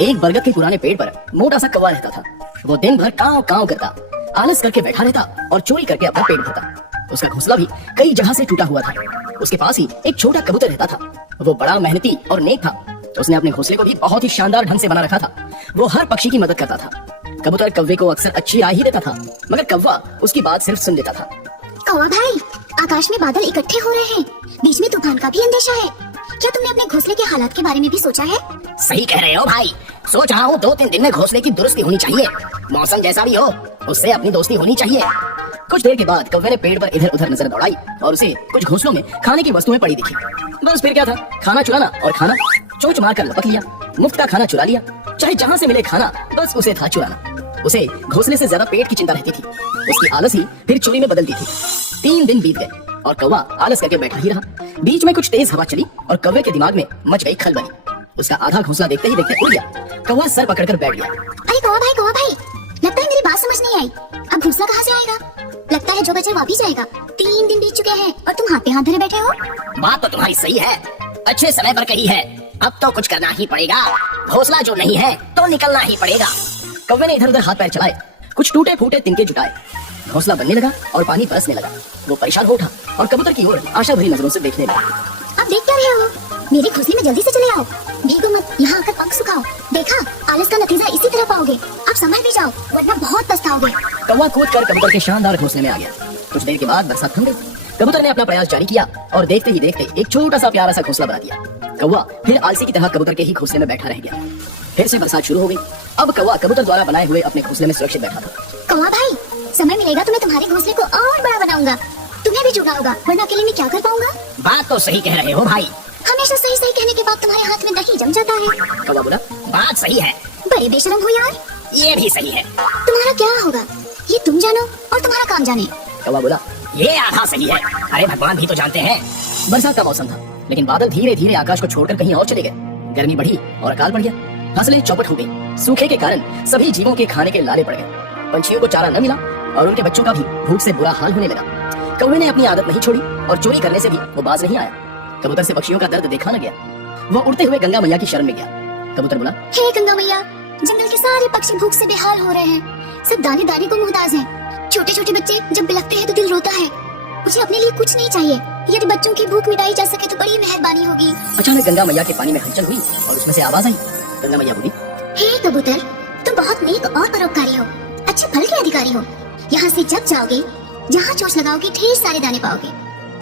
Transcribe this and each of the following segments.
एक बरगद के पुराने पेड़ पर मोटा सा कौवा रहता था। वो दिन भर काव काव करता, आलस करके बैठा रहता और चोरी करके अपना पेट भरता। उसका घोंसला भी कई जगह से टूटा हुआ था। उसके पास ही एक छोटा कबूतर रहता था। वो बड़ा मेहनती और नेक था। उसने अपने घोंसले को भी बहुत ही शानदार ढंग से बना रखा था। वो हर पक्षी की मदद करता था। कबूतर कौवे को अक्सर अच्छी राह ही देता था, मगर कौवा उसकी बात सिर्फ सुन लेता था। कौवा भाई, आकाश में बादल इकट्ठे हो रहे हैं, बीच में तूफान का भी अंदेशा है। क्या तुमने अपने घोंसले के हालात के बारे में भी सोचा है? सही कह रहे हो भाई, सोच रहा हूँ 2-3 दिन में घोंसले की दुरुस्ती होनी चाहिए। मौसम जैसा भी हो, उससे अपनी दोस्ती होनी चाहिए। कुछ देर के बाद कौवे ने पेड़ पर इधर उधर नजर दौड़ाई और उसे कुछ घोंसलों में खाने की वस्तुएं पड़ी दिखी। बस फिर क्या था, खाना चुराना और खाना। चोंच मारकर लपक लिया, मुफ्त का खाना चुरा लिया। चाहे जहाँ से मिले खाना, बस उसे था चुराना। उसे घोंसले से ज्यादा पेट की चिंता रहती थी। उसकी आलस ही फिर चोरी में बदलती थी। 3 दिन बीत गए और कौवा आलस करके बैठा ही रहा। बीच में कुछ तेज हवा चली और कौवे के दिमाग में मच गई खलबली। उसका आधा घोंसला देखते ही देखते उड़ गया। कौवा सर पकड़कर बैठ गया। अरे कौवा भाई, लगता है मेरी बात समझ नहीं आई। अब घोंसला कहाँ से आएगा? लगता है जो बचा वापिस जाएगा। 3 दिन बीत चुके हैं और तुम हाथ पे हाथ धरे बैठे हो। बात तो तुम्हारी सही है, अच्छे समय पर कही है। अब तो कुछ करना ही पड़ेगा। घोंसला जो नहीं है तो निकलना ही पड़ेगा। कौवे ने इधर उधर हाथ पैर चलाए, कुछ टूटे फूटे तिनके जुटाए। घोंसला बनने लगा और पानी बरसने लगा। वो परेशान हो उठा और कबूतर की ओर आशा भरी नजरों से देखने लगा। अब देख क्या रहे हो? मेरे घोंसले में जल्दी से चले आओ। भीगो मत, यहाँ आकर पंख सुखाओ। देखा, आलस का नतीजा इसी तरह पाओगे। अब संभल भी जाओ, वरना बहुत पछताओगे। कौवा कूद कर कबूतर के शानदार घोंसले में आ गया। कुछ देर के बाद बरसात थम गई। कबूतर ने अपना प्रयास जारी किया और देखते ही देखते एक छोटा सा प्यारा सा घोंसला बना दिया। कौवा फिर आलसी की तरह कबूतर के ही घोंसले में बैठा रह गया। फिर से बरसात शुरू हो गई। अब कौवा कबूतर द्वारा बनाए हुए अपने घोंसले में सुरक्षित बैठा था। कौवा भाई, समय मिलेगा तो मैं तुम्हारे घोंसले को और बड़ा बनाऊंगा। तुम्हें भी जुड़ना होगा, वरना अकेले में क्या कर पाऊंगा। बात तो सही कह रहे हो भाई। हमेशा सही सही कहने के बाद तुम्हारे हाथ में दही जम जाता है। कौवा बोला, बात सही है। बड़े बेशरम हो यार। ये भी सही है। तुम्हारा क्या होगा ये तुम जानो और तुम्हारा काम जाने। कौवा बोला, ये आधा सही है। अरे भगवान भी तो जानते हैं। बरसात का मौसम था, लेकिन बादल धीरे धीरे आकाश को छोड़कर कहीं और चले गए। गर्मी बढ़ी और अकाल बढ़ गया। फसलें चौपट हो गई। सूखे के कारण सभी जीवों के खाने के लाले पड़ गए। पंछियों को चारा न मिला और उनके बच्चों का भी भूख से बुरा हाल होने लगा। कौवे ने अपनी आदत नहीं छोड़ी और चोरी करने से भी वो बाज नहीं आया। कबूतर से पक्षियों का दर्द देखा न गया। वो उड़ते हुए गंगा मैया की शरण में गया। कबूतर बोला, हे गंगा मैया, जंगल के सारे पक्षी भूख से बेहाल हो रहे हैं। सब दाने दाने को मुहताज हैं। छोटे छोटे बच्चे जब बिलखते हैं तो दिल रोता है। मुझे अपने लिए कुछ नहीं चाहिए। यदि बच्चों की भूख मिटाई जा सके तो बड़ी मेहरबानी होगी। अचानक गंगा मैया के पानी में हलचल हुई और उसमें से आवाज आई। गंगा मैया बोली, हे कबूतर, तुम बहुत नेक और परोपकारी हो, अच्छे फल के अधिकारी हो। यहाँ से जब जाओगे, जहाँ चोंच लगाओगे ढेर सारे दाने पाओगे।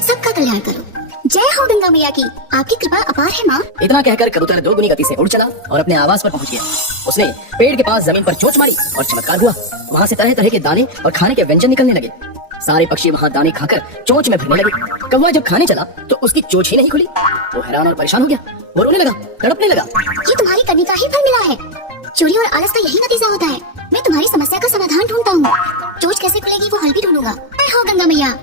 सबका कल्याण करो। जय हो गंगा मैया की, आपकी कृपा अपार है माँ। इतना कहकर कबूतर 2 गुनी गति से उड़ चला और अपने आवास पर पहुंच गया। उसने पेड़ के पास जमीन पर चोंच मारी और चमत्कार हुआ। वहाँ से तरह तरह के दाने और खाने के व्यंजन निकलने लगे। सारे पक्षी वहाँ दाने खाकर चोंच में भरने लगे। कौवा जब खाने चला तो उसकी चोंच ही नहीं खुली। वो हैरान और परेशान हो गया। वो रोने लगा, तड़पने लगा। ये तुम्हारी करनी का ही फल मिला है। चोरी और आलस का यही नतीजा होता है। मैं तुम्हारी समस्या का समाधान ढूंढता हूँ। चोंच कैसे खुलेगी वो हल भी ढूंढूंगा। जय हो गंगा मैया।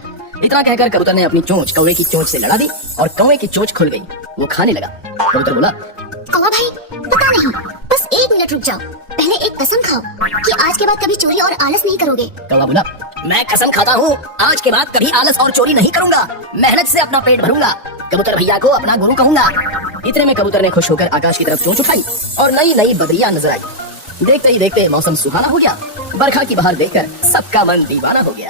इतना कहकर कबूतर ने अपनी चोंच कौवे की चोंच से लड़ा दी और कौवे की चोंच खुल गई। वो खाने लगा। कबूतर बोला, कौवा भाई, पता नहीं, बस 1 मिनट रुक जाओ। पहले एक कसम खाओ कि आज के बाद कभी चोरी और आलस नहीं करोगे। कौवा बोला, मैं कसम खाता हूँ, आज के बाद कभी आलस और चोरी नहीं करूंगा। मेहनत से अपना पेट भरूंगा। कबूतर भैया को अपना गुरु कहूंगा। इतने में कबूतर ने खुश होकर आकाश की तरफ चोंच उठाई और नई नई बदरियां नजर आई। देखते ही देखते मौसम सुहाना हो गया। बरखा की बहार देखकर सबका मन दीवाना हो गया।